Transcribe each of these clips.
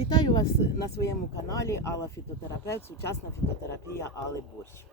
Вітаю вас на своєму каналі Алла Фітотерапевт, сучасна фітотерапія Алли Борщ.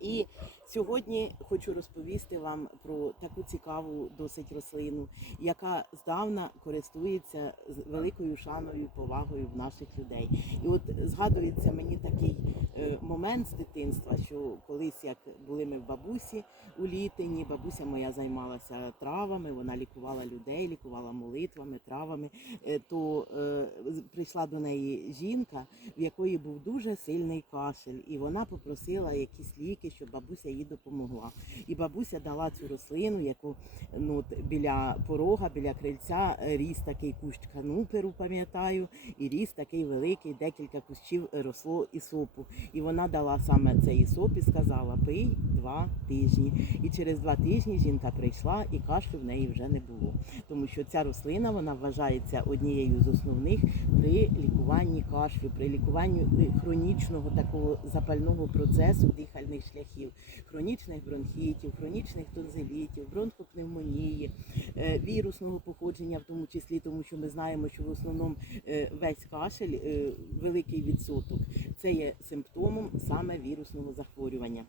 І сьогодні хочу розповісти вам про таку цікаву досить рослину, яка здавна користується великою шаною і повагою в наших людей. І от згадується мені такий е, момент з дитинства, що колись як були ми в бабусі у літині, бабуся моя займалася травами, вона лікувала людей, лікувала молитвами, травами. Е, То е, прийшла до неї жінка, в якої був дуже сильний кашель, і вона попросила якісь ліки, щоб бабуся їй допомогла. І бабуся дала цю рослину, яку ну, біля порога, біля крильця е, ріс такий кущ кануперу, пам'ятаю, і ріс такий великий, декілька кущів росло ісопу. І вона дала саме цей ісоп і сказала: пий два тижні. І через два тижні жінка прийшла, і кашлю в неї вже не було. Тому що ця рослина вона вважається однією з основних при лікуванні кашлю, при лікуванні е, хронічного такого запального процесу дихальних шляхів, хронічних бронхітів, хронічних тонзилітів, бронхопневмонії, е, вірусного походження, в тому числі, тому що ми знаємо, що в основному е, весь кашель, е, великий відсоток, це є симптомом саме вірусного захворювання.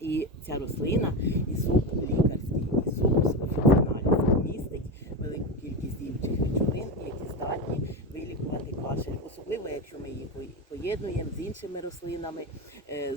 І ця рослина ісоп лікарський, і ісопус офіціналіс, містить велику кількість діючих речовин, які здатні вилікувати кашель, особливо якщо ми її поєднуємо з іншими рослинами,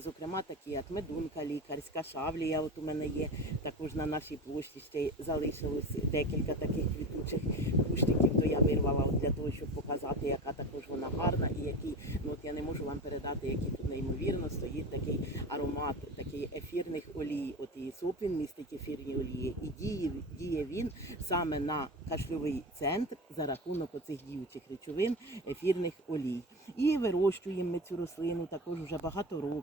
зокрема такі як медунка лікарська, шавлія. От у мене є також на нашій площі ще залишилось декілька таких квітучих кущиків, то я вирвала от для того, щоб показати, яка також вона гарна і який, ну от я не можу вам передати, який тут неймовірно стоїть такий аромат, такий ефірних олій. От і суп він містить ефірні олії, і діє, діє він саме на кашльовий центр за рахунок оцих діючих речовин ефірних олій. І вирощуємо ми цю рослину також вже багато років.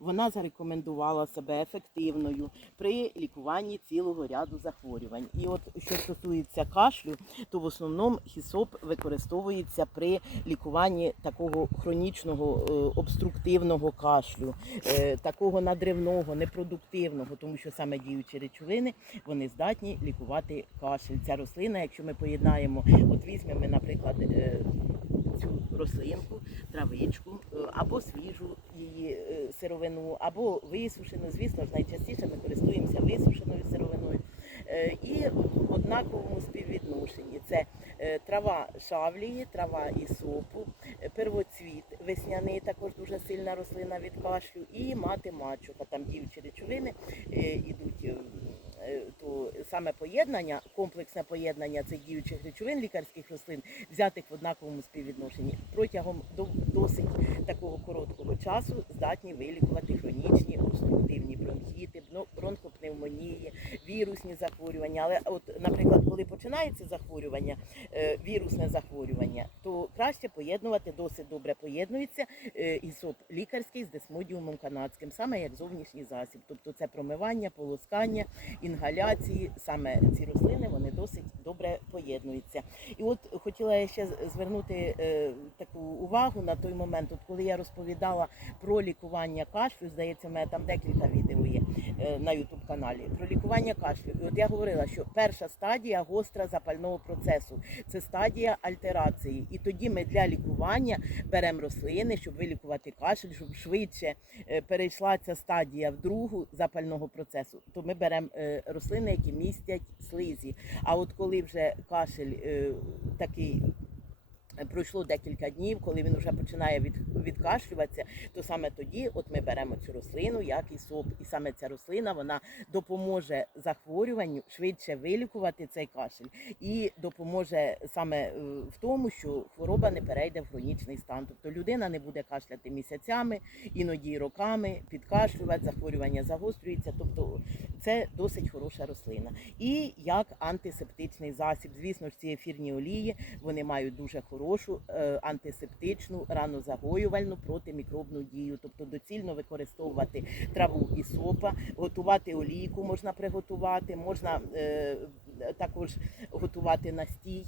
Вона зарекомендувала себе ефективною при лікуванні цілого ряду захворювань. І от що стосується кашлю, то в основному хісоп використовується при лікуванні такого хронічного е, обструктивного кашлю, е, такого надривного, непродуктивного, тому що саме діючі речовини вони здатні лікувати кашель. Ця рослина, якщо ми поєднаємо, от візьмемо, наприклад, е, цю рослинку, травичку е, або свіжу її е, сировину, або висушену. Звісно ж, найчастіше ми користуємося висушеною сировиною. Е, І в однаковому співвідношенні це трава шавлії, трава ісопу, е, первоцвіт весняний, також дуже сильна рослина від кашлю, і мати мачуха. Там діючі речовини е, ідуть. е, е, То саме поєднання, комплексне поєднання цих діючих речовин лікарських рослин, взятих в однаковому співвідношенні протягом досить такого короткого часу здатні вилікувати хронічні обструктивні бронхіти, вірусні захворювання. Але от, наприклад, коли починається захворювання, е, вірусне захворювання, то краще поєднувати, досить добре поєднується е, ісоп лікарський з десмодіумом канадським, саме як зовнішній засіб. Тобто це промивання, полоскання, інгаляції, саме ці рослини вони досить добре поєднуються. І от хотіла я ще звернути е, таку увагу на той момент, от коли я розповідала про лікування кашлю, здається, в мене там декілька відео є на Ютуб каналі про лікування кашлю. І от я говорила, що перша стадія гостра запального процесу це стадія альтерації. І тоді ми для лікування беремо рослини, щоб вилікувати кашель, щоб швидше е, перейшла ця стадія в другу запального процесу. То ми беремо е, рослини, які містять слизі. А от коли вже кашель е, такий. Пройшло декілька днів, коли він вже починає від, відкашлюватися, то саме тоді от ми беремо цю рослину, як і соп. І саме ця рослина вона допоможе захворюванню швидше вилікувати цей кашель і допоможе саме е, в тому, що хвороба не перейде в хронічний стан. Тобто людина не буде кашляти місяцями, іноді роками, підкашлювати, захворювання загострюється. Тобто це досить хороша рослина. І як антисептичний засіб, звісно ж, ці ефірні олії вони мають дуже хорошу е, антисептичну, ранозагоювальну протимікробну дію. Тобто доцільно використовувати траву і сопа, готувати олійку можна приготувати, можна е, також готувати настій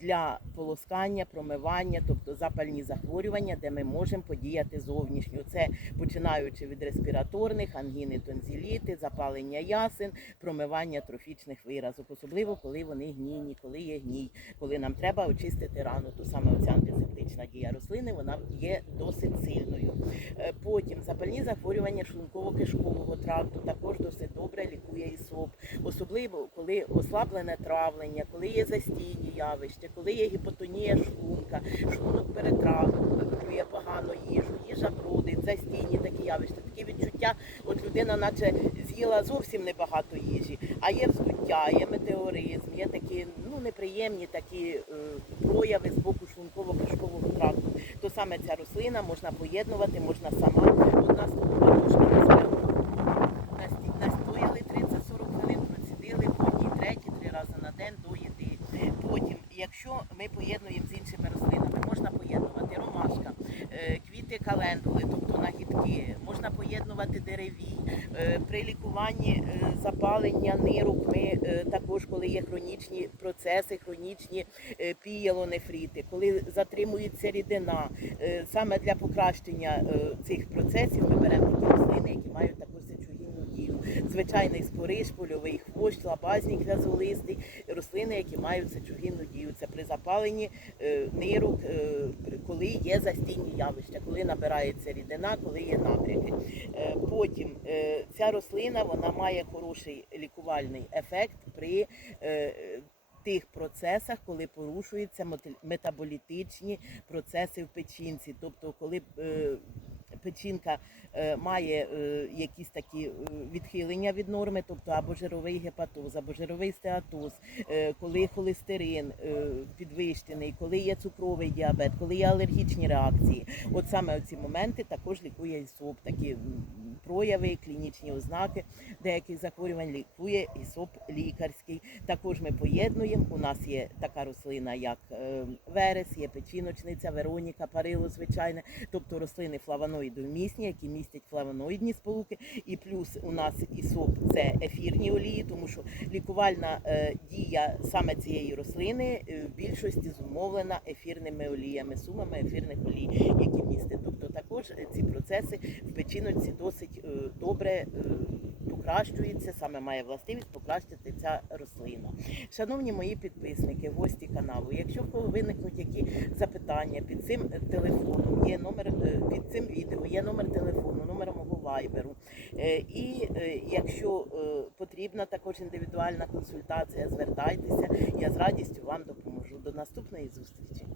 для полоскання, промивання, тобто запальні захворювання, де ми можемо подіяти зовнішньо. Це починаючи від респіраторних, ангіни, тонзіліти, запалення ясен, промивання трофічних виразок, особливо коли вони гнійні, коли є гній, коли нам треба очистити рану, то саме оця антисептична дія рослини вона є досить сильною. Е, Потім запальні захворювання шлунково-кишкового тракту також досить добре лікує ісоп, особливо коли ослаблене травлення, коли є застійні явища, коли є гіпотонія шлунка, шлунок перетравлює погано їжу, їжа брудить, застійні такі явища, такі відчуття, от людина наче з'їла зовсім небагато їжі, а є вздуття, є метеоризм, є такі ну неприємні такі е, прояви з боку шлунково-кишкового тракту. То саме ця рослина можна поєднувати, можна сама. Одна столова ложка поєднуємо з іншими рослинами, можна поєднувати ромашка, е, квіти календули, тобто нагідки, можна поєднувати деревій. Е, При лікуванні е, запалення нирок. Ми також, коли є хронічні процеси, хронічні пієлонефрити, коли затримується рідина, саме для покращення цих процесів ми беремо такі рослини, які мають також дію. Звичайний спориш, польовий хвощ, лабазник в'язолистий, рослини, які мають сечогінну дію. Це при запаленні е, нирок, е, коли є застійні явища, коли набирається рідина, коли є набряки. Е, Потім ця рослина вона має хороший лікувальний ефект при тих процесах, коли порушуються метаболітичні процеси в печінці, тобто коли печінка е, має е, якісь такі е, відхилення від норми, тобто або жировий гепатоз, або жировий стеатоз, коли холестерин підвищений, коли є цукровий діабет, коли є алергічні реакції. От саме ці моменти також лікує ІСОП, такі прояви, клінічні ознаки деяких захворювань лікує ІСОП лікарський. Також ми поєднуємо. У нас є така рослина, як е, верес, є печіночниця, вероніка, парило звичайне, тобто рослини флавоноїдомісні, які містять флавоноїдні сполуки. І плюс у нас ісоп це ефірні олії, тому що лікувальна е, дія саме цієї рослини е, в більшості зумовлена ефірними оліями, сумами ефірних олій, які містять. Тобто також ці процеси в печіночці досить е, добре е, покращуються, саме має властивість покращити ця рослина. Шановні мої підписники, гості каналу, якщо виникнуть які запитання під цим телефоном, є номер е, під цим відео, є номер телефону, номер мого вайберу. І якщо потрібна також індивідуальна консультація, звертайтеся, я з радістю вам допоможу. До наступної зустрічі.